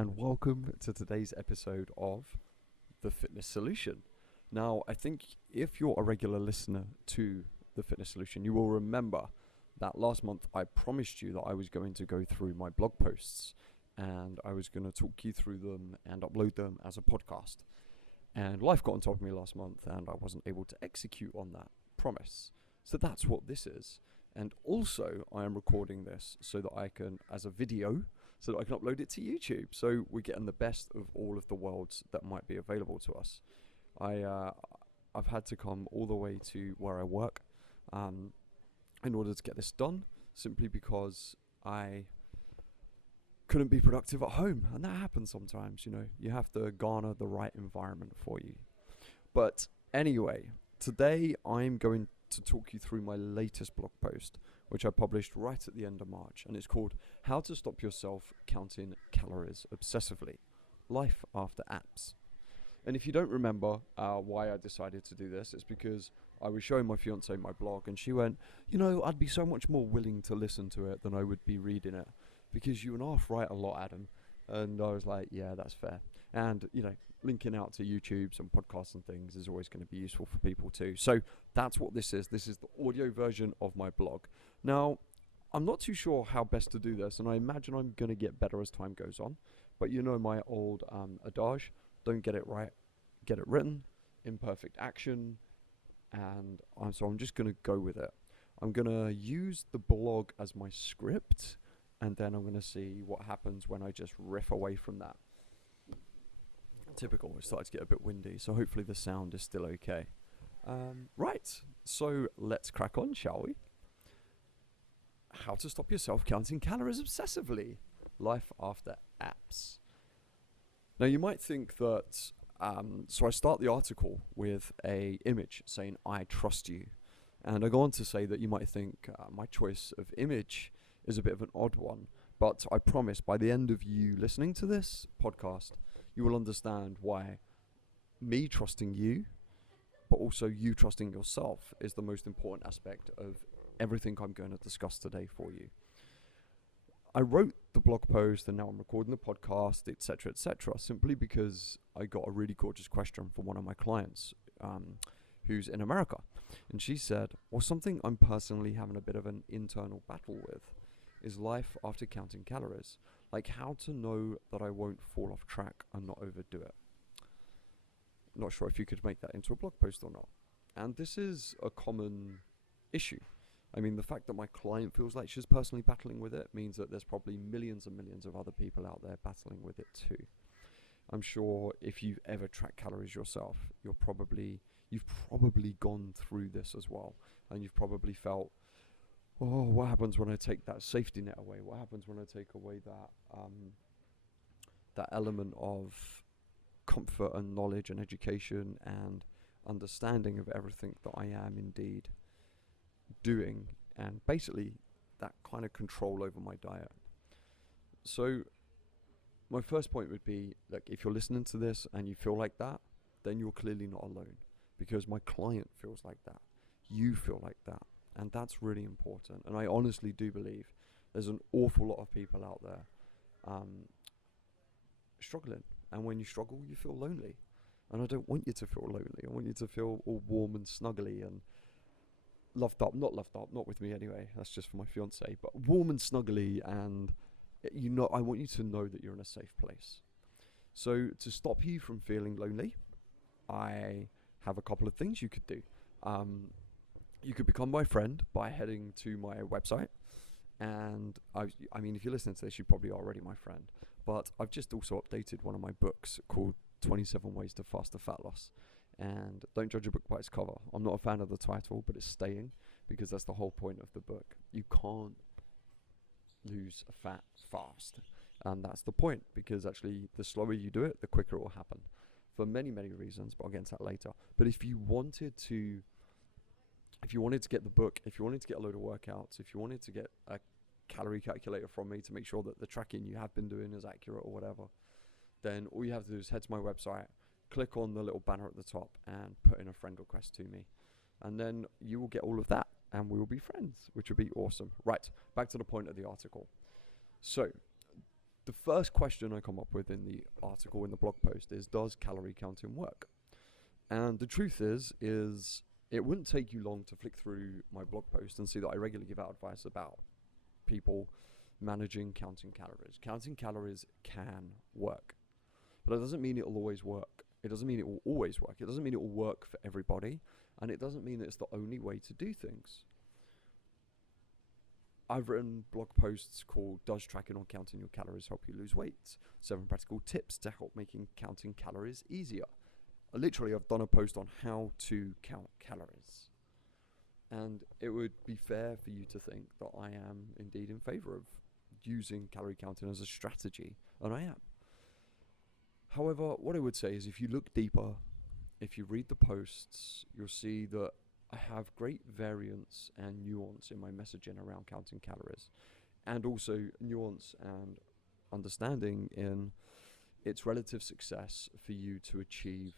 and welcome to today's episode of The Fitness Solution. Now, I think if you're a regular listener to The Fitness Solution, you will remember that last month I promised you that I was going to go through my blog posts and I was going to talk you through them and upload them as a podcast. And life got on top of me last month and I wasn't able to execute on that promise. So that's what this is. And also, I am recording this so that I can, as a video, so that I can upload it to YouTube. So we're getting the best of all of the worlds that might be available to us. I've had to come all the way to where I work in order to get this done, simply because I couldn't be productive at home. And that happens sometimes, you know. You have to garner the right environment for you. But anyway, today I'm going to talk you through my latest blog post, which I published right at the end of March, and it's called How to Stop Yourself Counting Calories Obsessively, Life After Apps. And if you don't remember why I decided to do this, it's because I was showing my fiance my blog and she went, you know, I'd be so much more willing to listen to it than I would be reading it, because you and Arf write a lot, Adam. And I was like, yeah, that's fair. And, you know, linking out to YouTubes and podcasts and things is always going to be useful for people too. So that's what this is. This is the audio version of my blog. Now, I'm not too sure how best to do this, and I imagine I'm going to get better as time goes on. But you know my old adage, don't get it right, get it written, imperfect action, and so I'm just going to go with it. I'm going to use the blog as my script, and then I'm going to see what happens when I just riff away from that. Typical, it started to get a bit windy, so hopefully the sound is still okay. Right, so let's crack on, shall we? How to stop yourself counting calories obsessively. Life after apps. Now you might think that, so I start the article with a image saying, I trust you. And I go on to say that you might think my choice of image is a bit of an odd one, but I promise by the end of you listening to this podcast, you will understand why me trusting you, but also you trusting yourself, is the most important aspect of everything I'm going to discuss today for you. I wrote the blog post and now I'm recording the podcast, etc., simply because I got a really gorgeous question from one of my clients who's in America. And she said, well, something I'm personally having a bit of an internal battle with is life after counting calories. Like how to know that I won't fall off track and not overdo it. Not sure if you could make that into a blog post or not. And this is a common issue. I mean, the fact that my client feels like she's personally battling with it means that there's probably millions and millions of other people out there battling with it too. I'm sure if you've ever tracked calories yourself, you've probably gone through this as well. And you've probably felt, oh, what happens when I take that safety net away? What happens when I take away that element of comfort and knowledge and education and understanding of everything that I am indeed doing, and basically that kind of control over my diet. So my first point would be, like, if you're listening to this and you feel like that, then you're clearly not alone, because my client feels like that. You feel like that. And that's really important. And I honestly do believe there's an awful lot of people out there struggling. And when you struggle, you feel lonely. And I don't want you to feel lonely. I want you to feel all warm and snuggly and loved up, not with me anyway. That's just for my fiance. But warm and snuggly, and I want you to know that you're in a safe place. So to stop you from feeling lonely, I have a couple of things you could do. You could become my friend by heading to my website. And I mean, if you're listening to this, you're probably already my friend. But I've just also updated one of my books called 27 Ways to Faster Fat Loss. And don't judge a book by its cover. I'm not a fan of the title, but it's staying, because that's the whole point of the book. You can't lose fat fast. And that's the point, because actually the slower you do it, the quicker it will happen. For many, many reasons, but I'll get into that later. But if you wanted to get the book, if you wanted to get a load of workouts, if you wanted to get a calorie calculator from me to make sure that the tracking you have been doing is accurate or whatever, then all you have to do is head to my website, click on the little banner at the top and put in a friend request to me. And then you will get all of that and we will be friends, which would be awesome. Right, back to the point of the article. So The first question I come up with in the article, in the blog post, is, does calorie counting work? And the truth is it wouldn't take you long to flick through my blog post and see that I regularly give out advice about people managing counting calories. Counting calories can work, but it doesn't mean it'll always work. It doesn't mean it will always work. It doesn't mean it will work for everybody, and it doesn't mean that it's the only way to do things. I've written blog posts called Does Tracking or Counting Your Calories Help You Lose Weight? 7 practical tips to help making counting calories easier. Literally, I've done a post on how to count calories. And it would be fair for you to think that I am indeed in favor of using calorie counting as a strategy, and I am. However, what I would say is, if you look deeper, if you read the posts, you'll see that I have great variance and nuance in my messaging around counting calories, and also nuance and understanding in its relative success for you to achieve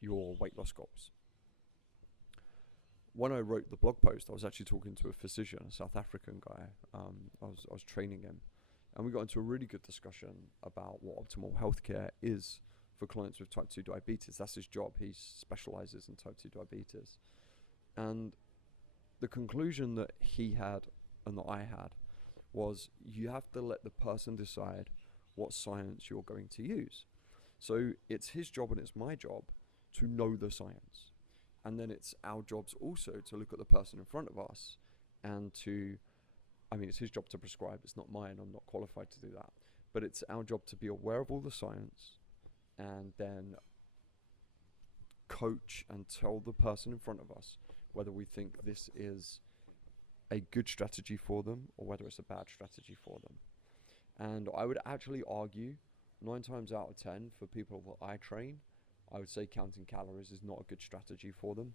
your weight loss goals. When I wrote the blog post, I was actually talking to a physician, a South African guy. I was training him, and we got into a really good discussion about what optimal healthcare is for clients with type 2 diabetes. That's his job. He specializes in type 2 diabetes. And the conclusion that he had and that I had was, you have to let the person decide what science you're going to use. So it's his job and it's my job to know the science. And then it's our jobs also to look at the person in front of us and it's his job to prescribe, it's not mine, I'm not qualified to do that. But it's our job to be aware of all the science and then coach and tell the person in front of us whether we think this is a good strategy for them or whether it's a bad strategy for them. And I would actually argue 9 times out of 10 for people that I train, I would say counting calories is not a good strategy for them.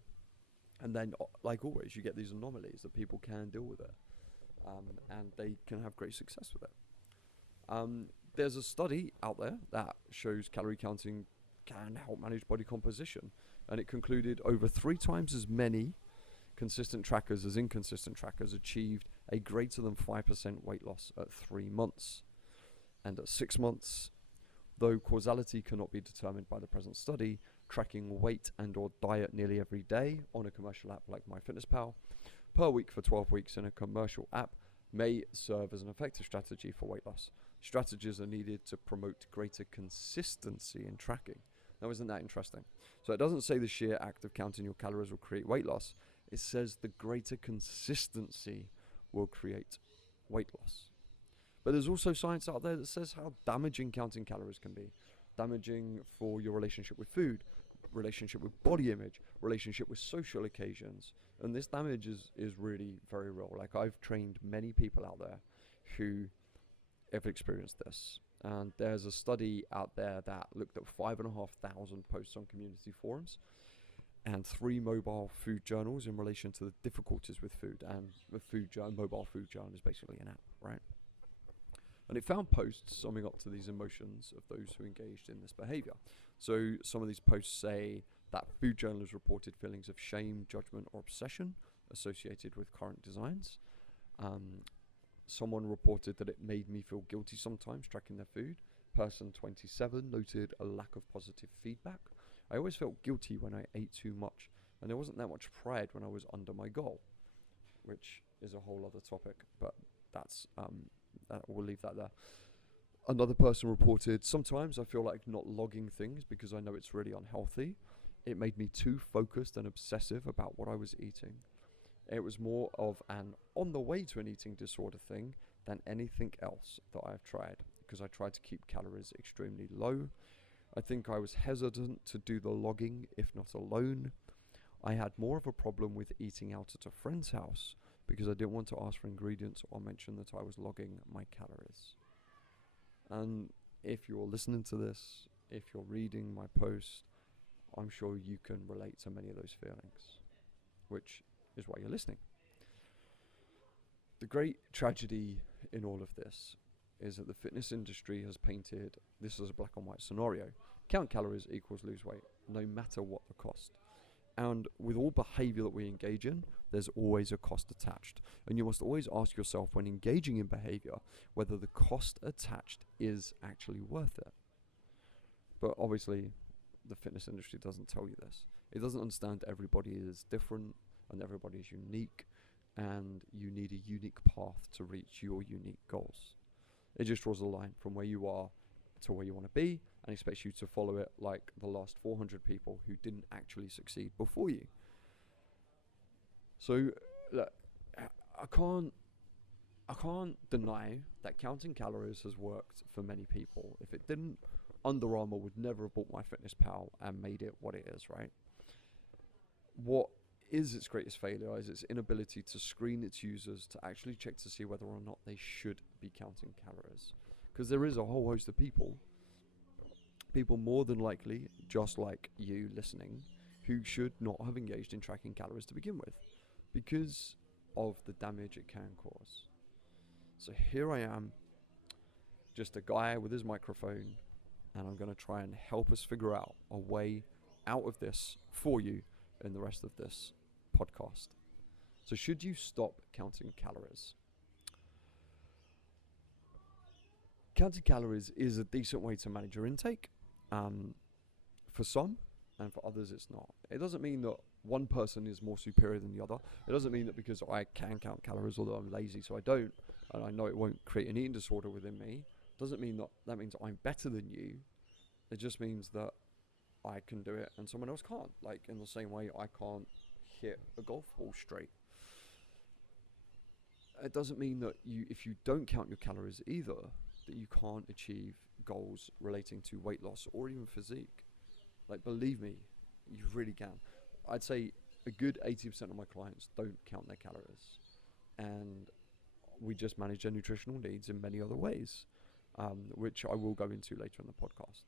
And then, like always, you get these anomalies that people can deal with it, and they can have great success with it. There's a study out there that shows calorie counting can help manage body composition, and it concluded over 3 times as many consistent trackers as inconsistent trackers achieved a greater than 5% weight loss at 3 months. And at 6 months, though causality cannot be determined by the present study, tracking weight and or diet nearly every day on a commercial app like MyFitnessPal per week for 12 weeks in a commercial app may serve as an effective strategy for weight loss. Strategies are needed to promote greater consistency in tracking. Now, isn't that interesting? So it doesn't say the sheer act of counting your calories will create weight loss. It says the greater consistency will create weight loss. But there's also science out there that says how damaging counting calories can be. Damaging for your relationship with food, relationship with body image, relationship with social occasions. And this damage is really very real. Like, I've trained many people out there who have experienced this. And there's a study out there that looked at 5,500 posts on community forums and 3 mobile food journals in relation to the difficulties with food. And the mobile food journal is basically an app, right? And it found posts summing up to these emotions of those who engaged in this behavior. So some of these posts say that food journalists reported feelings of shame, judgment, or obsession associated with current designs. Someone reported that it made me feel guilty sometimes tracking their food. Person 27 noted a lack of positive feedback. I always felt guilty when I ate too much, and there wasn't that much pride when I was under my goal, which is a whole other topic, but we'll leave that there. Another person reported, sometimes I feel like not logging things because I know it's really unhealthy. It made me too focused and obsessive about what I was eating. It was more of an on the way to an eating disorder thing than anything else that I've tried, because I tried to keep calories extremely low. I think I was hesitant to do the logging if not alone. I had more of a problem with eating out at a friend's house because I didn't want to ask for ingredients or mention that I was logging my calories. And if you're listening to this, if you're reading my post, I'm sure you can relate to many of those feelings, which is why you're listening. The great tragedy in all of this is that the fitness industry has painted this as a black and white scenario. Count calories equals lose weight, no matter what the cost. And with all behavior that we engage in, there's always a cost attached. And you must always ask yourself when engaging in behavior whether the cost attached is actually worth it. But obviously, the fitness industry doesn't tell you this. It doesn't understand everybody is different and everybody is unique, and you need a unique path to reach your unique goals. It just draws a line from where you are to where you want to be and expects you to follow it like the last 400 people who didn't actually succeed before you. So look, I can't deny that counting calories has worked for many people. If it didn't, Under Armour would never have bought MyFitnessPal and made it what it is, right? What is its greatest failure is its inability to screen its users to actually check to see whether or not they should be counting calories. Because there is a whole host of people more than likely, just like you listening, who should not have engaged in tracking calories to begin with because of the damage it can cause. So here I am, just a guy with his microphone, and I'm going to try and help us figure out a way out of this for you in the rest of this podcast. So should you stop counting calories? Counting calories is a decent way to manage your intake. For some, and for others it's not. It doesn't mean that one person is more superior than the other. It doesn't mean that because I can count calories, although I'm lazy so I don't, and I know it won't create an eating disorder within me, doesn't mean that means I'm better than you. It just means that I can do it and someone else can't. Like in the same way I can't hit a golf ball straight. It doesn't mean that if you don't count your calories either, that you can't achieve goals relating to weight loss or even physique. Like, believe me, you really can. I'd say a good 80% of my clients don't count their calories, and we just manage their nutritional needs in many other ways, which I will go into later in the podcast.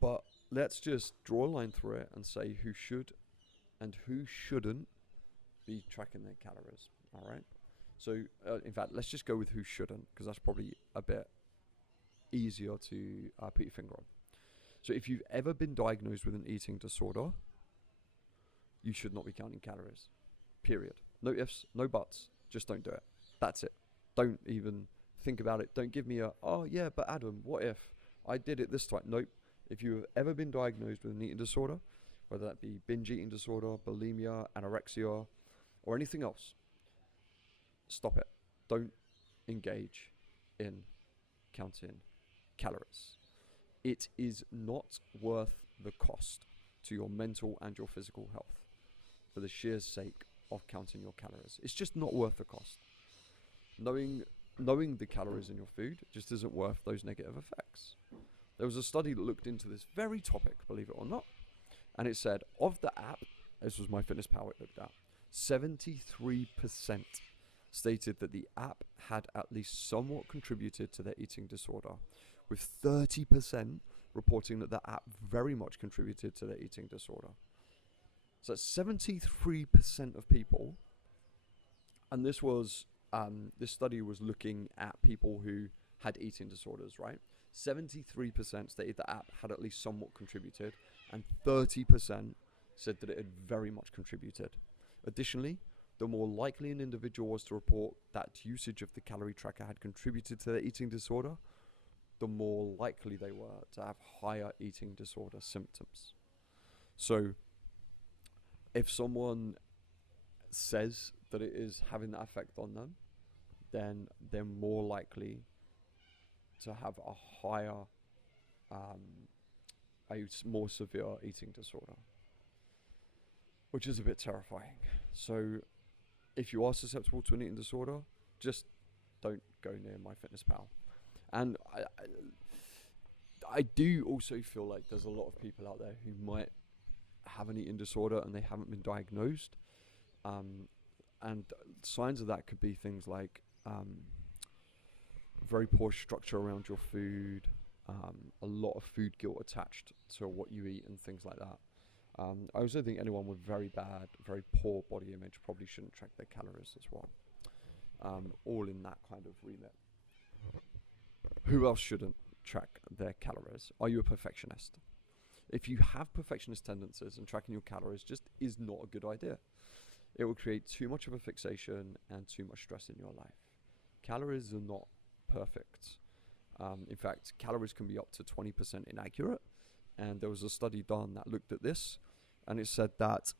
But let's just draw a line through it and say who should and who shouldn't be tracking their calories, all right? So, in fact, let's just go with who shouldn't, because that's probably a bit easier to put your finger on. So if you've ever been diagnosed with an eating disorder, you should not be counting calories. Period. No ifs, no buts. Just don't do it. That's it. Don't even think about it. Don't give me oh yeah, but Adam, what if I did it this time? Nope. If you've ever been diagnosed with an eating disorder, whether that be binge eating disorder, bulimia, anorexia, or anything else, stop it. Don't engage in counting calories. It is not worth the cost to your mental and your physical health for the sheer sake of counting your calories. It's just not worth the cost. Knowing the calories in your food just isn't worth those negative effects. There was a study that looked into this very topic, believe it or not, and it said of the app, this was MyFitnessPal it looked at, 73% stated that the app had at least somewhat contributed to their eating disorder, with 30% reporting that the app very much contributed to their eating disorder. So that's 73% of people, and this study was looking at people who had eating disorders, right? 73% stated the app had at least somewhat contributed, and 30% said that it had very much contributed. Additionally, the more likely an individual was to report that usage of the calorie tracker had contributed to their eating disorder, the more likely they were to have higher eating disorder symptoms. So if someone says that it is having that effect on them, then they're more likely to have a higher, more severe eating disorder, which is a bit terrifying. So if you are susceptible to an eating disorder, just don't go near MyFitnessPal. And I do also feel like there's a lot of people out there who might have an eating disorder and they haven't been diagnosed. And signs of that could be things like very poor structure around your food, a lot of food guilt attached to what you eat and things like that. I also think anyone with very bad, very poor body image probably shouldn't track their calories as well. All in that kind of remit. Who else shouldn't track their calories? Are you a perfectionist? If you have perfectionist tendencies, and tracking your calories just is not a good idea. It will create too much of a fixation and too much stress in your life. Calories are not perfect. In fact, calories can be up to 20% inaccurate. And there was a study done that looked at this, and it said that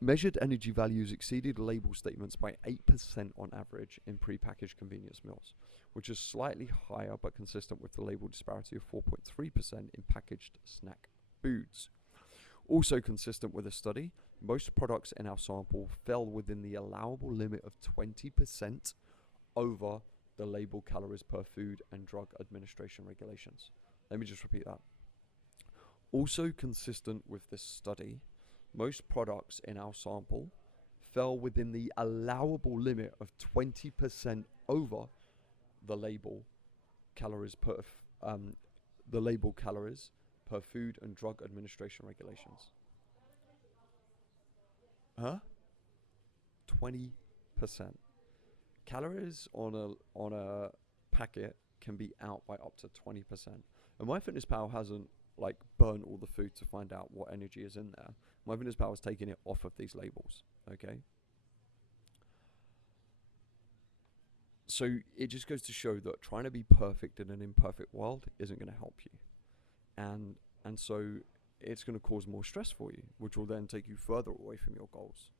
measured energy values exceeded label statements by 8% on average in prepackaged convenience meals, which is slightly higher but consistent with the label disparity of 4.3% in packaged snack foods. Also consistent with the study, most products in our sample fell within the allowable limit of 20% over the label calories per Food and Drug Administration regulations. Let me just repeat that. Also consistent with this study, most products in our sample fell within the allowable limit of 20% over the label calories per Food and Drug Administration regulations. 20%. Calories on a packet can be out by up to 20%. And MyFitnessPal hasn't burn all the food to find out what energy is in there. MyFitnessPal is taking it off of these labels. Okay. So it just goes to show that trying to be perfect in an imperfect world isn't going to help you, and so it's going to cause more stress for you, which will then take you further away from your goals.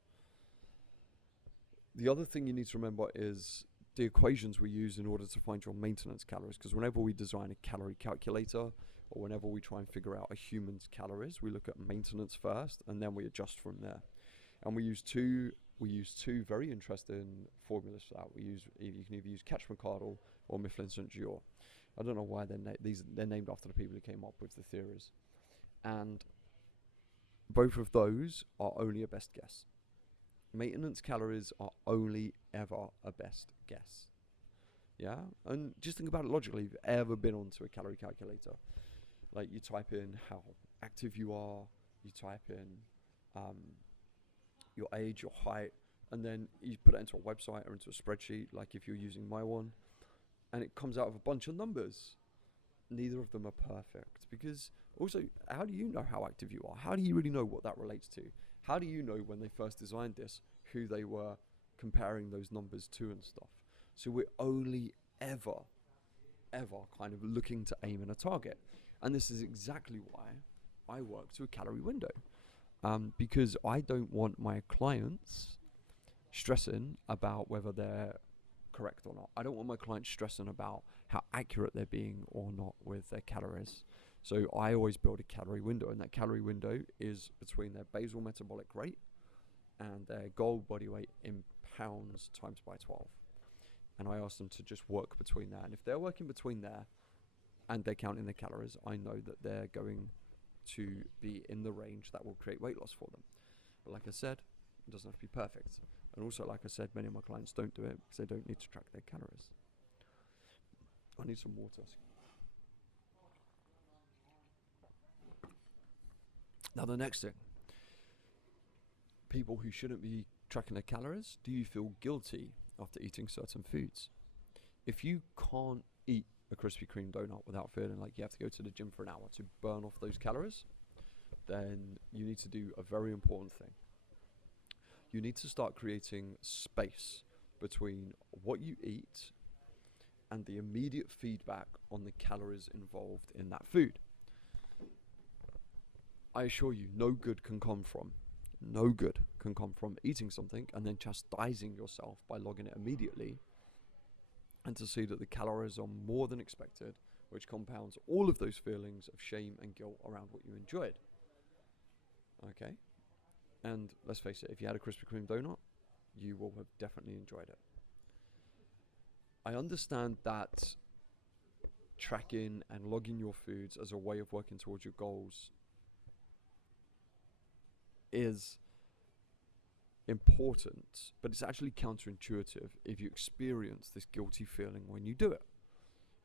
The other thing you need to remember is the equations we use in order to find your maintenance calories, because whenever we design a calorie calculator, or whenever we try and figure out a human's calories, we look at maintenance first, and then we adjust from there. And we use two very interesting formulas for that. You can either use Kettle or Mifflin St. Jean. I don't know why they're named after the people who came up with the theories. And both of those are only a best guess. Maintenance calories are only ever a best guess. Yeah? And just think about it logically. If you've ever been onto a calorie calculator, you type in how active you are, you type in your age, your height, and then you put it into a website or into a spreadsheet, like if you're using my one, and it comes out with a bunch of numbers. Neither of them are perfect, because also, how do you know how active you are? How do you really know what that relates to? How do you know when they first designed this, who they were comparing those numbers to and stuff? So we're only ever kind of looking to aim in a target. And this is exactly why I work to a calorie window. Because I don't want my clients stressing about whether they're correct or not. I don't want my clients stressing about how accurate they're being or not with their calories. So I always build a calorie window, and that calorie window is between their basal metabolic rate and their goal body weight in pounds times by 12. And I ask them to just work between that. And if they're working between there and they're counting their calories, I know that they're going to be in the range that will create weight loss for them. But like I said, it doesn't have to be perfect. And also, like I said, many of my clients don't do it because they don't need to track their calories. I need some water. Now the next thing, people who shouldn't be tracking their calories, do you feel guilty after eating certain foods? If you can't eat a Krispy Kreme donut without feeling like you have to go to the gym for an hour to burn off those calories, then you need to do a very important thing. You need to start creating space between what you eat and the immediate feedback on the calories involved in that food. I assure you, no good can come from eating something and then chastising yourself by logging it immediately, and to see that the calories are more than expected, which compounds all of those feelings of shame and guilt around what you enjoyed. Okay? And let's face it, if you had a Krispy Kreme donut, you will have definitely enjoyed it. I understand that tracking and logging your foods as a way of working towards your goals is important, but it's actually counterintuitive if you experience this guilty feeling when you do it,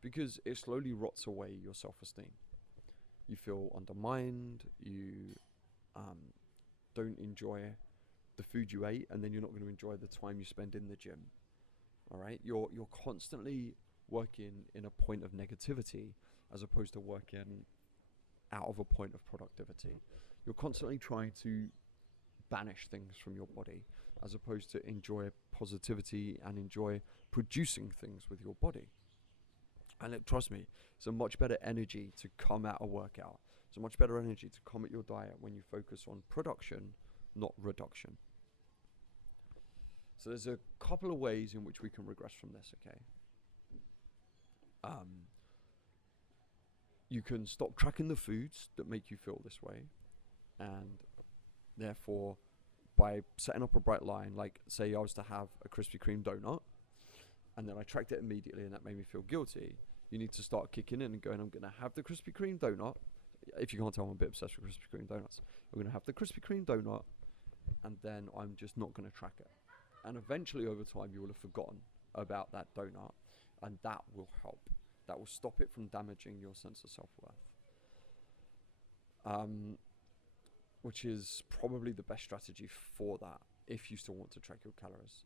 because it slowly rots away your self-esteem. You feel undermined, you don't enjoy the food you ate, and then you're not going to enjoy the time you spend in the gym. All right, you're constantly working in a point of negativity as opposed to working out of a point of productivity. You're constantly trying to banish things from your body as opposed to enjoy positivity and enjoy producing things with your body. And trust me, it's a much better energy to come at a workout. It's a much better energy to come at your diet when you focus on production, not reduction. So there's a couple of ways in which we can regress from this, okay? You can stop tracking the foods that make you feel this way, and therefore, by setting up a bright line, like say I was to have a Krispy Kreme donut, and then I tracked it immediately and that made me feel guilty, you need to start kicking in and going, I'm going to have the Krispy Kreme donut. If you can't tell, I'm a bit obsessed with Krispy Kreme donuts. I'm going to have the Krispy Kreme donut, and then I'm just not going to track it. And eventually over time you will have forgotten about that donut, and that will help. That will stop it from damaging your sense of self-worth. Which is probably the best strategy for that if you still want to track your calories.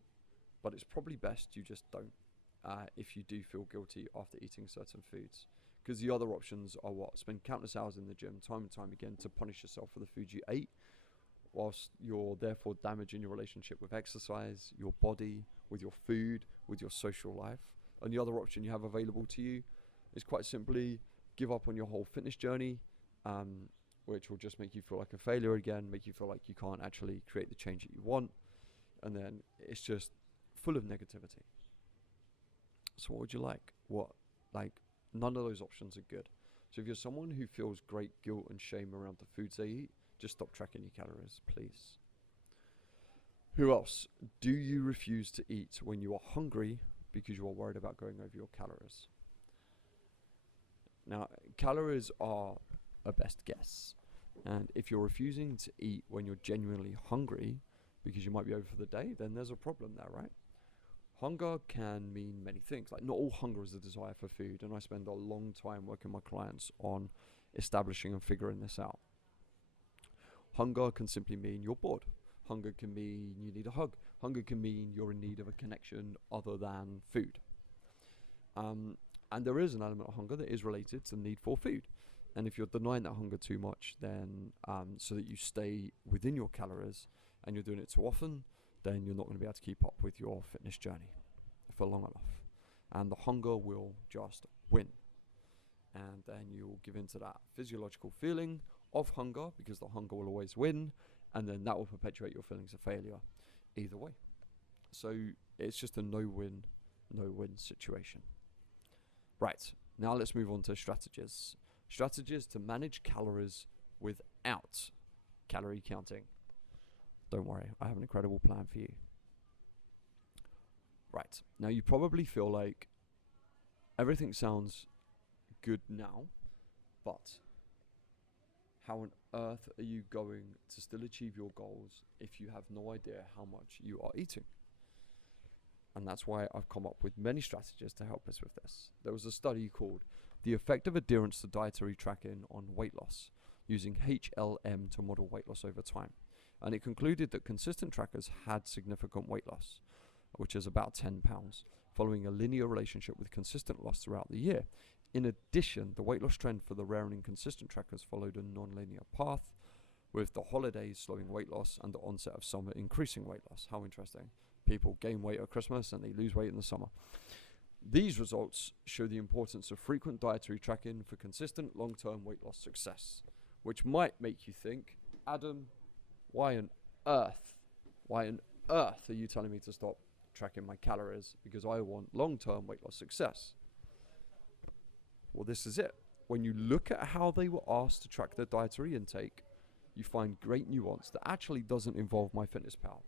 But it's probably best you just don't if you do feel guilty after eating certain foods. Because the other options are what? Spend countless hours in the gym time and time again to punish yourself for the food you ate, whilst you're therefore damaging your relationship with exercise, your body, with your food, with your social life. And the other option you have available to you is quite simply give up on your whole fitness journey, which will just make you feel like a failure again, make you feel like you can't actually create the change that you want, and then it's just full of negativity. So what would you like? None of those options are good. So if you're someone who feels great guilt and shame around the foods they eat, just stop tracking your calories, please. Who else? Do you refuse to eat when you are hungry because you are worried about going over your calories? Now, calories are a best guess. And if you're refusing to eat when you're genuinely hungry because you might be over for the day, then there's a problem there, right? Hunger can mean many things. Like, not all hunger is a desire for food, and I spend a long time working with my clients on establishing and figuring this out. Hunger can simply mean you're bored. Hunger can mean you need a hug. Hunger can mean you're in need of a connection other than food. And there is an element of hunger that is related to the need for food. And if you're denying that hunger too much, then so that you stay within your calories and you're doing it too often, then you're not going to be able to keep up with your fitness journey for long enough. And the hunger will just win. And then you'll give into that physiological feeling of hunger because the hunger will always win. And then that will perpetuate your feelings of failure either way. So it's just a no-win situation. Right, now let's move on to strategies. Strategies to manage calories without calorie counting. Don't worry, I have an incredible plan for you. Right, now you probably feel like everything sounds good now, but how on earth are you going to still achieve your goals if you have no idea how much you are eating? And that's why I've come up with many strategies to help us with this. There was a study called The Effect of Adherence to Dietary Tracking on Weight Loss, using HLM to model weight loss over time. And it concluded that consistent trackers had significant weight loss, which is about 10 pounds, following a linear relationship with consistent loss throughout the year. In addition, the weight loss trend for the rare and inconsistent trackers followed a non-linear path, with the holidays slowing weight loss and the onset of summer increasing weight loss. How interesting. People gain weight at Christmas and they lose weight in the summer. These results show the importance of frequent dietary tracking for consistent long-term weight loss success, which might make you think, Adam, why on earth are you telling me to stop tracking my calories because I want long-term weight loss success? Well, this is it. When you look at how they were asked to track their dietary intake, you find great nuance that actually doesn't involve MyFitnessPal.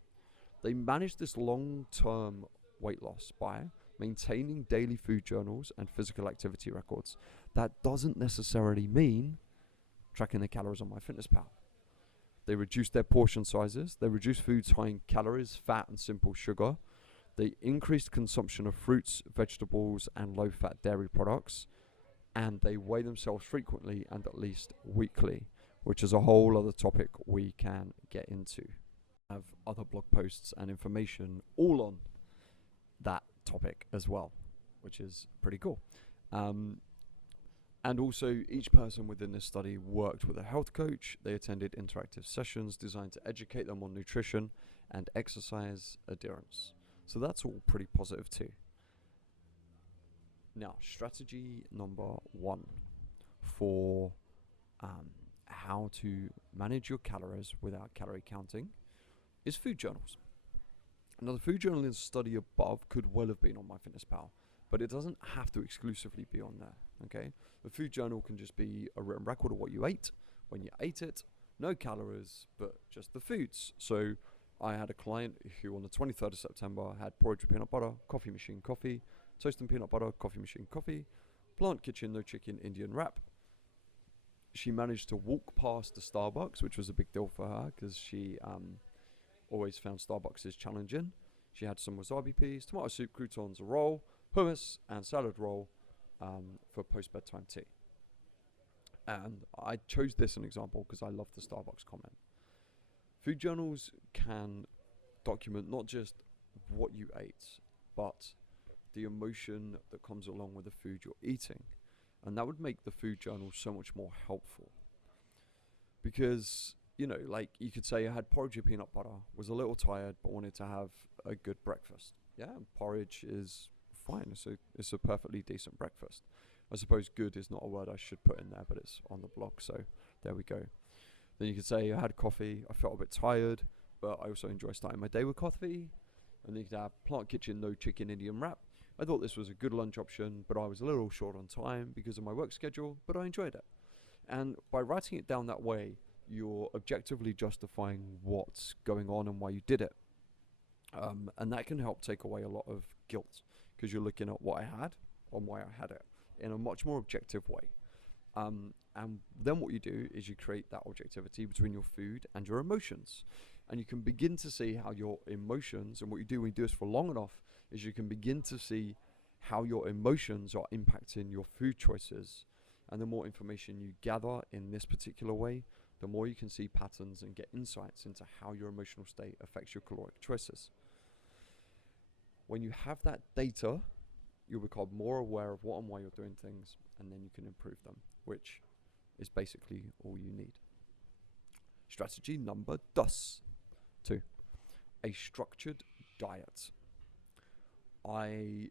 They manage this long-term weight loss by maintaining daily food journals and physical activity records. That doesn't necessarily mean tracking their calories on MyFitnessPal. They reduce their portion sizes. They reduce foods high in calories, fat, and simple sugar. They increased consumption of fruits, vegetables, and low-fat dairy products. And they weigh themselves frequently and at least weekly, which is a whole other topic we can get into. I have other blog posts and information all on that topic as well, which is pretty cool. And also, each person within this study worked with a health coach. They attended interactive sessions designed to educate them on nutrition and exercise adherence. So that's all pretty positive too. Now, strategy number 1 for how to manage your calories without calorie counting is food journals. Now, the food journaling study above could well have been on MyFitnessPal, but it doesn't have to exclusively be on there, okay? The food journal can just be a written record of what you ate, when you ate it, no calories, but just the foods. So I had a client who on the 23rd of September had porridge with peanut butter, coffee machine coffee, toast and peanut butter, coffee machine coffee, plant kitchen, no chicken, Indian wrap. She managed to walk past the Starbucks, which was a big deal for her because she always found Starbucks is challenging. She had some wasabi peas, tomato soup, croutons, a roll, hummus, and salad roll for post-bedtime tea. And I chose this as an example because I love the Starbucks comment. Food journals can document not just what you ate, but the emotion that comes along with the food you're eating. And that would make the food journal so much more helpful. Because, you know, like you could say I had porridge with peanut butter, was a little tired, but wanted to have a good breakfast. Yeah, porridge is fine. It's a perfectly decent breakfast. I suppose good is not a word I should put in there, but it's on the blog, so there we go. Then you could say I had coffee, I felt a bit tired, but I also enjoy starting my day with coffee. And then you could have plant kitchen, no chicken, Indian wrap. I thought this was a good lunch option, but I was a little short on time because of my work schedule, but I enjoyed it. And by writing it down that way, you're objectively justifying what's going on and why you did it. And that can help take away a lot of guilt because you're looking at what I had and why I had it in a much more objective way. And then what you do is you create that objectivity between your food and your emotions. And you can begin to see how your emotions, and what you do when you do this for long enough, is you can begin to see how your emotions are impacting your food choices. And the more information you gather in this particular way, the more you can see patterns and get insights into how your emotional state affects your caloric choices. When you have that data, you'll become more aware of what and why you're doing things, and then you can improve them, which is basically all you need. Strategy number 2, a structured diet. I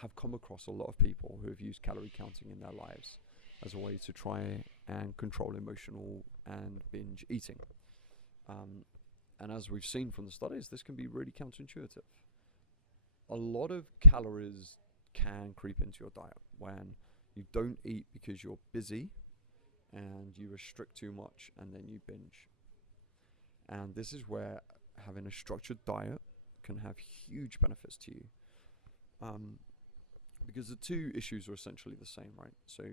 have come across a lot of people who have used calorie counting in their lives as a way to try and control emotional and binge eating. And as we've seen from the studies, this can be really counterintuitive. A lot of calories can creep into your diet when you don't eat because you're busy and you restrict too much and then you binge. And this is where having a structured diet can have huge benefits to you. Because the two issues are essentially the same, right? So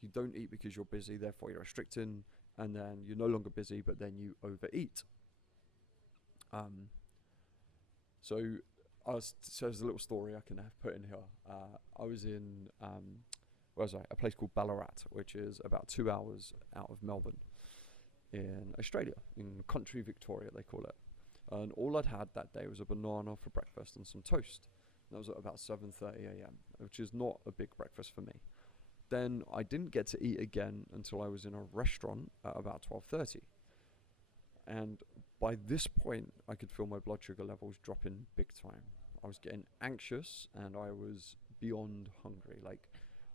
you don't eat because you're busy, therefore you're restricting, and then you're no longer busy, but then you overeat. So there's a little story I can put in here. I was in, where was I? A place called Ballarat, which is about 2 hours out of Melbourne in Australia, in country Victoria, they call it. And all I'd had that day was a banana for breakfast and some toast. That was at about 7:30 a.m., which is not a big breakfast for me. Then I didn't get to eat again until I was in a restaurant at about 12:30. And by this point, I could feel my blood sugar levels dropping big time. I was getting anxious and I was beyond hungry. Like,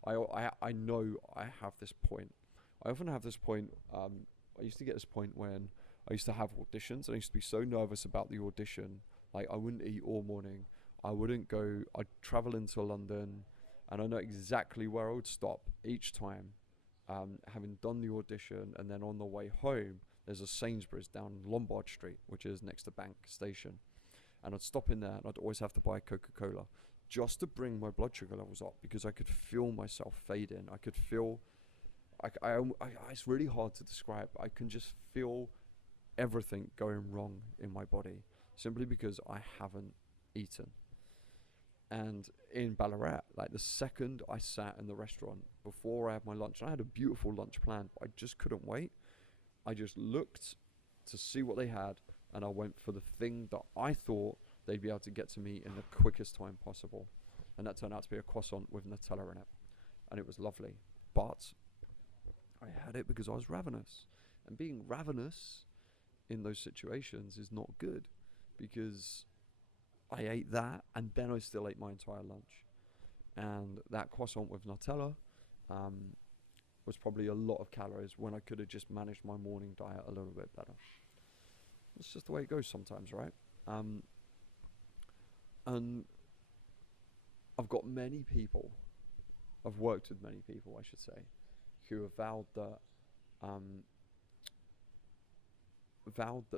I know I have this point. I often have this point, I used to get this point when I used to have auditions, and I used to be so nervous about the audition. Like, I wouldn't eat all morning. I wouldn't go, I'd travel into London, and I know exactly where I would stop each time, having done the audition, and then on the way home, there's a Sainsbury's down Lombard Street, which is next to Bank Station. And I'd stop in there, and I'd always have to buy Coca-Cola just to bring my blood sugar levels up, because I could feel myself fading. I could feel, it's really hard to describe. I can just feel everything going wrong in my body, simply because I haven't eaten. And in Ballarat, like the second I sat in the restaurant before I had my lunch, and I had a beautiful lunch planned, but I just couldn't wait. I just looked to see what they had, and I went for the thing that I thought they'd be able to get to me in the quickest time possible. And that turned out to be a croissant with Nutella in it. And it was lovely. But I had it because I was ravenous. And being ravenous in those situations is not good, because I ate that and then I still ate my entire lunch. And that croissant with Nutella was probably a lot of calories when I could have just managed my morning diet a little bit better. It's just the way it goes sometimes, right? And I've got many people, I've worked with many people, I should say, who have vowed that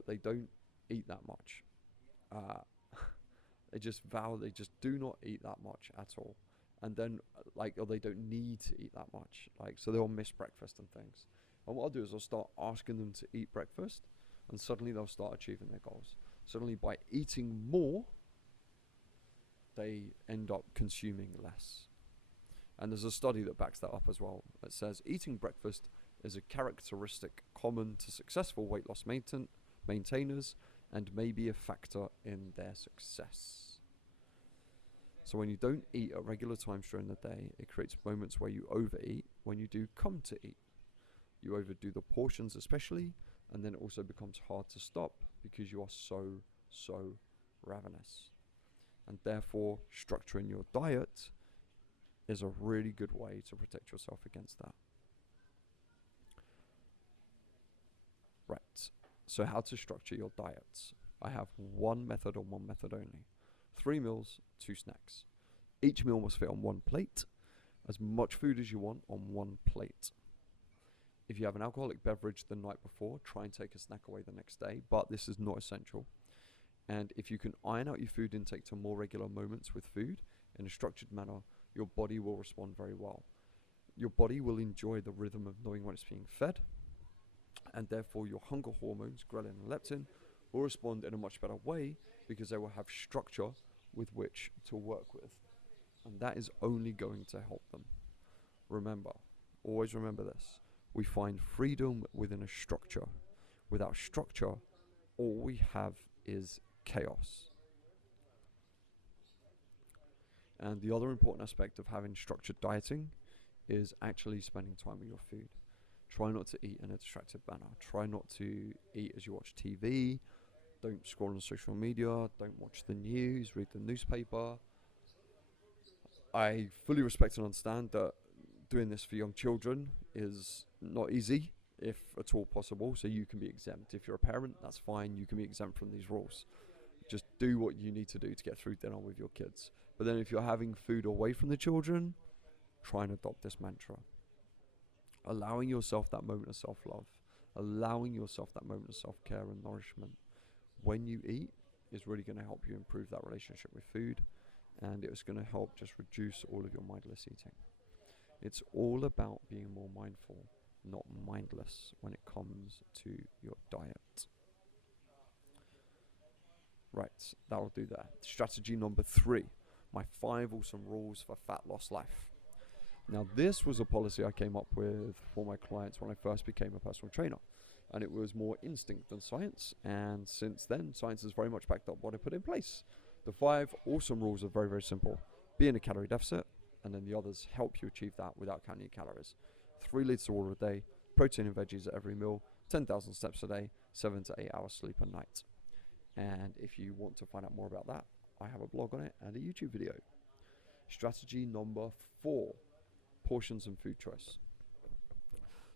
they don't eat that much. They just vow they just do not eat that much at all. And then, or they don't need to eat that much. So they'll miss breakfast and things. And what I'll do is I'll start asking them to eat breakfast, and suddenly they'll start achieving their goals. Suddenly, by eating more, they end up consuming less. And there's a study that backs that up as well. It says eating breakfast is a characteristic common to successful weight loss maintainers and may be a factor in their success. So when you don't eat at regular times during the day, it creates moments where you overeat when you do come to eat. You overdo the portions especially, and then it also becomes hard to stop because you are so ravenous. And therefore, structuring your diet is a really good way to protect yourself against that. Right, so how to structure your diets. I have one method and one method only. 3 meals, 2 snacks. Each meal must fit on one plate. As much food as you want on one plate. If you have an alcoholic beverage the night before, try and take a snack away the next day, but this is not essential. And if you can iron out your food intake to more regular moments with food in a structured manner, your body will respond very well. Your body will enjoy the rhythm of knowing when it's being fed, and therefore your hunger hormones, ghrelin and leptin, will respond in a much better way because they will have structure with which to work with. And that is only going to help them. Remember, always remember this. We find freedom within a structure. Without structure, all we have is chaos. And the other important aspect of having structured dieting is actually spending time with your food. Try not to eat in a distracted manner. Try not to eat as you watch TV. Don't scroll on social media. Don't watch the news. Read the newspaper. I fully respect and understand that doing this for young children is not easy, if at all possible, so you can be exempt. If you're a parent, that's fine, you can be exempt from these rules. Just do what you need to do to get through dinner with your kids. But then if you're having food away from the children, try and adopt this mantra. Allowing yourself that moment of self-love, allowing yourself that moment of self-care and nourishment when you eat is really going to help you improve that relationship with food, and it's going to help just reduce all of your mindless eating. It's all about being more mindful, not mindless, when it comes to your diet. Right, that will do that. Strategy number 3, my 5 awesome rules for fat loss life. Now, this was a policy I came up with for my clients when I first became a personal trainer. And it was more instinct than science. And since then, science has very much backed up what I put in place. The 5 awesome rules are very, very simple. Be in a calorie deficit, and then the others help you achieve that without counting your calories. 3 litres of water a day, protein and veggies at every meal, 10,000 steps a day, 7 to 8 hours sleep a night. And if you want to find out more about that, I have a blog on it and a YouTube video. Strategy number 4, portions and food choice.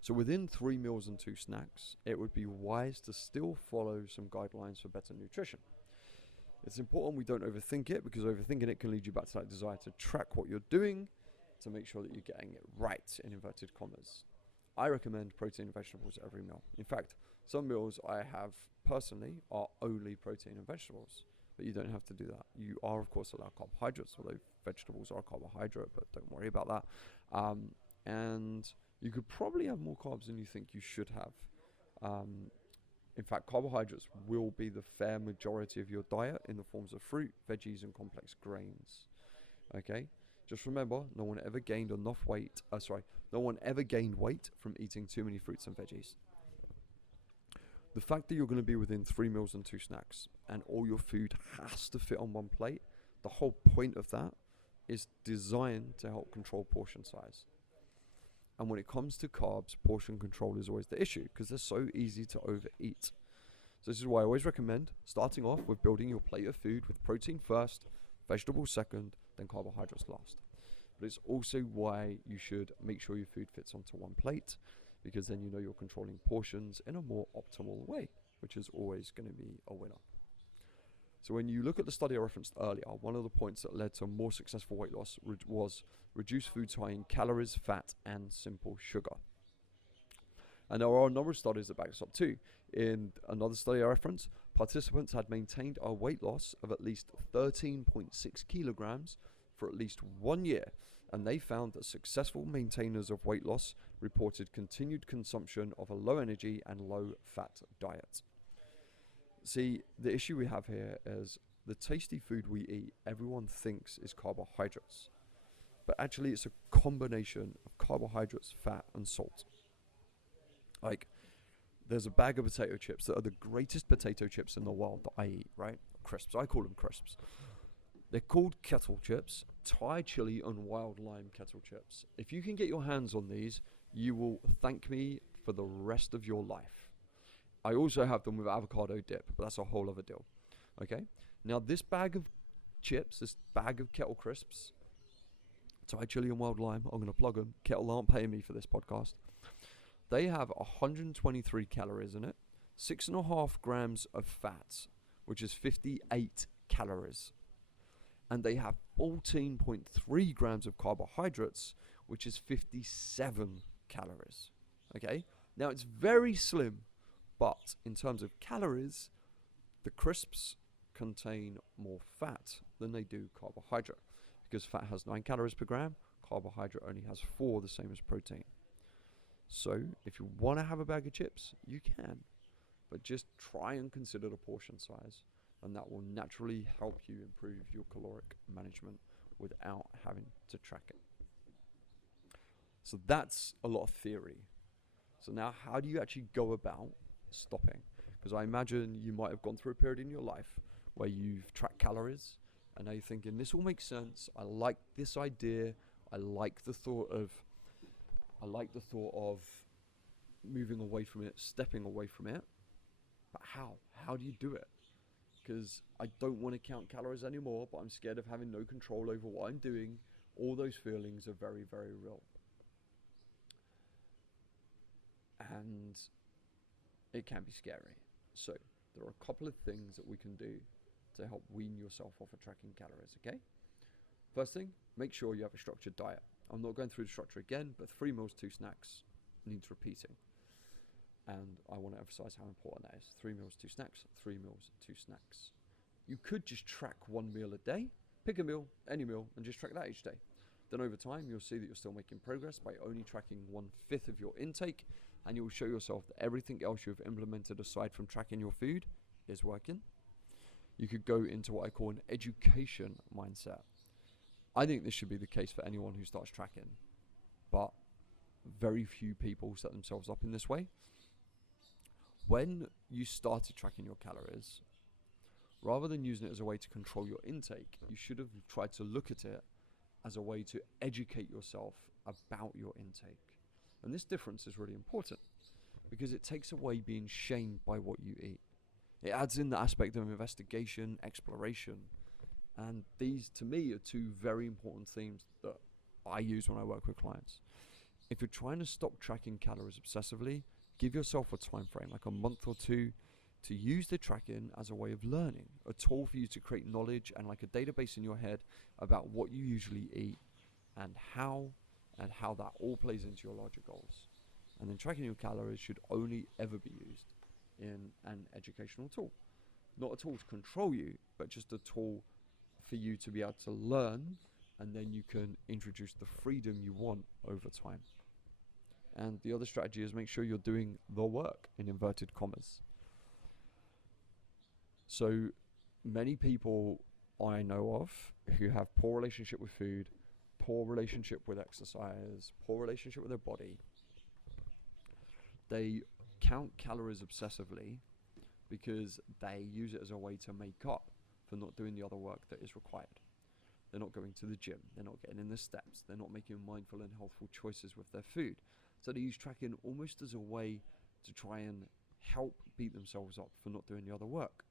So within 3 meals and 2 snacks, it would be wise to still follow some guidelines for better nutrition. It's important we don't overthink it, because overthinking it can lead you back to that desire to track what you're doing to make sure that you're getting it right, in inverted commas. I recommend protein and vegetables every meal. In fact, some meals I have personally are only protein and vegetables, but you don't have to do that. You are, of course, allowed carbohydrates, although vegetables are a carbohydrate, but don't worry about that. And you could probably have more carbs than you think you should have. In fact, carbohydrates will be the fair majority of your diet in the forms of fruit, veggies, and complex grains. Okay? Just remember, no one ever gained weight from eating too many fruits and veggies. The fact that you're going to be within 3 meals and 2 snacks, and all your food has to fit on one plate, the whole point of that is designed to help control portion size. And when it comes to carbs, portion control is always the issue because they're so easy to overeat. So this is why I always recommend starting off with building your plate of food with protein first, vegetables second, then carbohydrates last. But it's also why you should make sure your food fits onto one plate, because then you know you're controlling portions in a more optimal way, which is always going to be a winner. So when you look at the study I referenced earlier, one of the points that led to more successful weight loss was reduce foods high in calories, fat, and simple sugar. And there are a number of studies that back this up too. In another study I referenced, participants had maintained a weight loss of at least 13.6 kilograms for at least 1 year, and they found that successful maintainers of weight loss reported continued consumption of a low energy and low fat diet. See, the issue we have here is the tasty food we eat, everyone thinks is carbohydrates, but actually it's a combination of carbohydrates, fat, and salt. Like, there's a bag of potato chips that are the greatest potato chips in the world that I eat, right? Crisps, I call them crisps. They're called Kettle chips, Thai chili and wild lime Kettle chips. If you can get your hands on these, you will thank me for the rest of your life. I also have them with avocado dip, but that's a whole other deal. Okay? Now this bag of chips, this bag of Kettle crisps, Thai chili and wild lime, I'm going to plug them. Kettle aren't paying me for this podcast. They have 123 calories in it, 6.5 grams of fat, which is 58 calories. And they have 14.3 grams of carbohydrates, which is 57 calories. Okay? Now it's very slim, but in terms of calories, the crisps contain more fat than they do carbohydrate, because fat has 9 calories per gram, carbohydrate only has 4, the same as protein. So if you want to have a bag of chips, you can, but just try and consider the portion size, and that will naturally help you improve your caloric management without having to track it. So that's a lot of theory. So now how do you actually go about stopping? Because I imagine you might have gone through a period in your life where you've tracked calories, and now you're thinking, this all makes sense, I like this idea, I like the thought of moving away from it, stepping away from it, but how? How do you do it? Because I don't want to count calories anymore, but I'm scared of having no control over what I'm doing. All those feelings are very, very real. And it can be scary. So there are a couple of things that we can do to help wean yourself off of tracking calories, okay? First thing, make sure you have a structured diet. I'm not going through the structure again, but 3 meals, 2 snacks needs repeating. And I want to emphasize how important that is. 3 meals, 2 snacks, 3 meals, 2 snacks. You could just track 1 meal a day, pick a meal, any meal, and just track that each day. Then over time, you'll see that you're still making progress by only tracking 1/5 of your intake, and you'll show yourself that everything else you've implemented aside from tracking your food is working. You could go into what I call an education mindset. I think this should be the case for anyone who starts tracking, but very few people set themselves up in this way. When you started tracking your calories, rather than using it as a way to control your intake, you should have tried to look at it as a way to educate yourself about your intake. And this difference is really important because it takes away being shamed by what you eat. It adds in the aspect of investigation, exploration, and these, to me, are 2 very important themes that I use when I work with clients. If you're trying to stop tracking calories obsessively, give yourself a time frame, like a month or 2, to use the tracking as a way of learning, a tool for you to create knowledge and like a database in your head about what you usually eat and how that all plays into your larger goals. And then tracking your calories should only ever be used in an educational tool. Not a tool to control you, but just a tool for you to be able to learn, and then you can introduce the freedom you want over time. And the other strategy is make sure you're doing the work, in inverted commas. So many people I know of who have poor relationship with food, poor relationship with exercise, poor relationship with their body, they count calories obsessively because they use it as a way to make up for not doing the other work that is required. They're not going to the gym. They're not getting in the steps. They're not making mindful and healthful choices with their food. So they use tracking almost as a way to try and help beat themselves up for not doing the other work.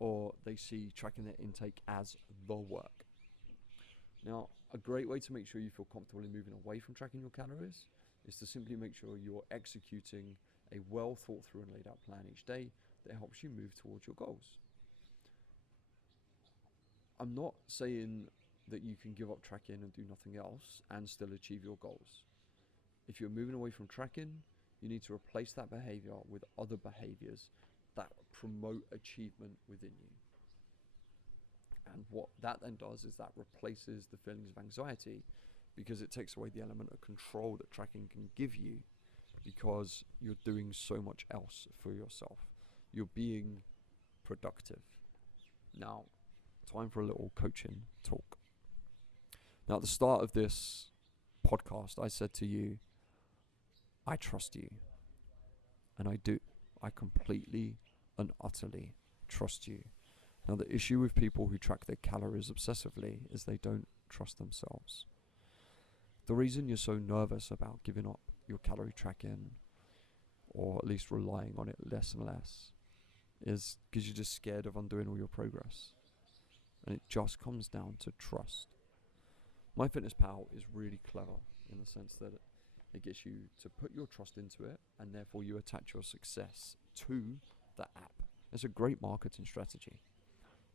Or they see tracking their intake as the work. Now, a great way to make sure you feel comfortable in moving away from tracking your calories is to simply make sure you're executing a well thought through and laid out plan each day that helps you move towards your goals. I'm not saying that you can give up tracking and do nothing else and still achieve your goals. If you're moving away from tracking, you need to replace that behavior with other behaviors that promote achievement within you. And what that then does is that replaces the feelings of anxiety, because it takes away the element of control that tracking can give you, because you're doing so much else for yourself. You're being productive. Now, time for a little coaching talk. Now, at the start of this podcast, I said to you, I trust you. And I do. I completely and utterly trust you. Now, the issue with people who track their calories obsessively is they don't trust themselves. The reason you're so nervous about giving up your calorie tracking, or at least relying on it less and less, is because you're just scared of undoing all your progress. And it just comes down to trust. MyFitnessPal is really clever in the sense that it gets you to put your trust into it, and therefore you attach your success to the app. It's a great marketing strategy,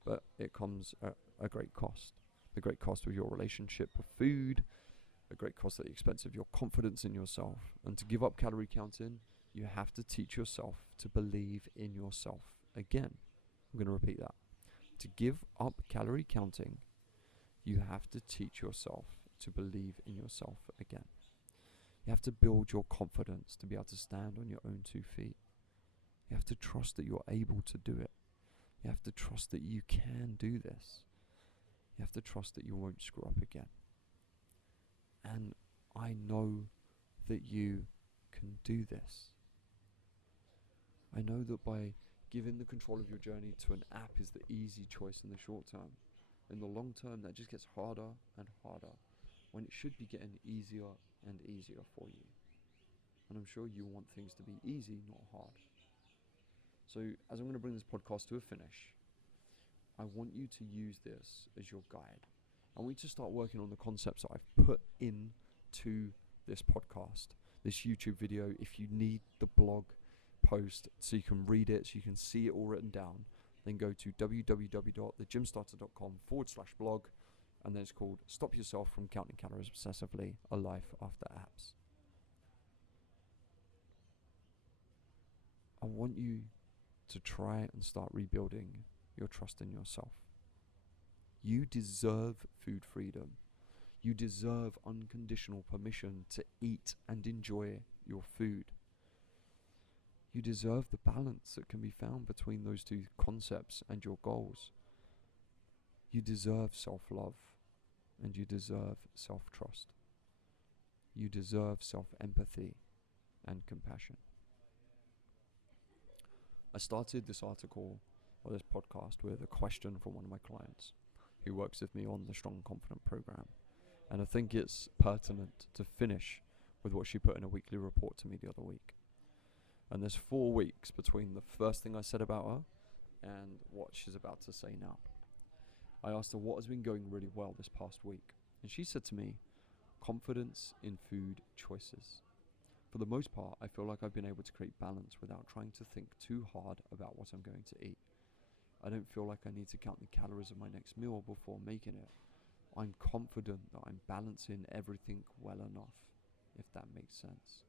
but it comes at a great cost. The great cost of your relationship with food, a great cost at the expense of your confidence in yourself. And to give up calorie counting, you have to teach yourself to believe in yourself again. I'm going to repeat that. To give up calorie counting, you have to teach yourself to believe in yourself again. You have to build your confidence to be able to stand on your own 2 feet. You have to trust that you're able to do it. You have to trust that you can do this. You have to trust that you won't screw up again. And I know that you can do this. I know that by giving the control of your journey to an app is the easy choice in the short term. In the long term, that just gets harder and harder, when it should be getting easier and easier for you. And I'm sure you want things to be easy, not hard. So as I'm going to bring this podcast to a finish, I want you to use this as your guide. I want you to start working on the concepts that I've put into this podcast, this YouTube video. If you need the blog post so you can read it, so you can see it all written down, then go to www.thegymstarter.com/blog, and then it's called Stop Yourself from Counting Calories Obsessively, A Life After Apps. I want you to try and start rebuilding your trust in yourself. You deserve food freedom. You deserve unconditional permission to eat and enjoy your food. You deserve the balance that can be found between those two concepts and your goals. You deserve self-love, and you deserve self-trust. You deserve self-empathy and compassion. I started this article or this podcast with a question from one of my clients who works with me on the Strong Confident program. And I think it's pertinent to finish with what she put in a weekly report to me the other week. And there's 4 weeks between the first thing I said about her and what she's about to say now. I asked her what has been going really well this past week. And she said to me, confidence in food choices. For the most part, I feel like I've been able to create balance without trying to think too hard about what I'm going to eat. I don't feel like I need to count the calories of my next meal before making it. I'm confident that I'm balancing everything well enough, if that makes sense.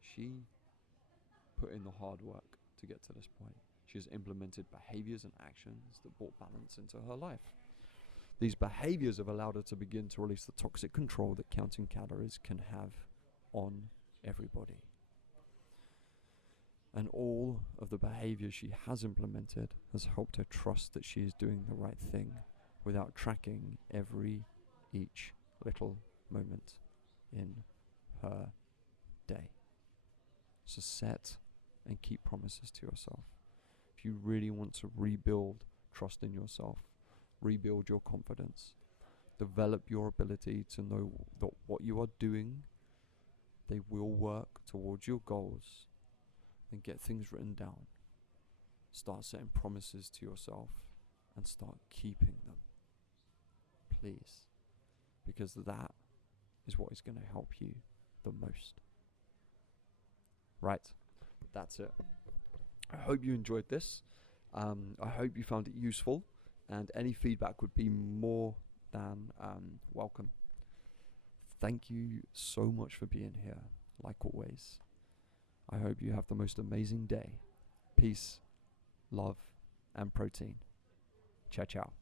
She put in the hard work to get to this point. She has implemented behaviors and actions that brought balance into her life. These behaviors have allowed her to begin to release the toxic control that counting calories can have on everybody. And all of the behaviors she has implemented has helped her trust that she is doing the right thing without tracking each little moment in her day. So set and keep promises to yourself. If you really want to rebuild trust in yourself, rebuild your confidence, develop your ability to know that what you are doing, they will work towards your goals. Then get things written down. Start setting promises to yourself and start keeping them. Please. Because that is what is going to help you the most. Right. That's it. I hope you enjoyed this. I hope you found it useful, and any feedback would be more than welcome. Thank you so much for being here, like always. I hope you have the most amazing day. Peace, love, and protein. Ciao, ciao.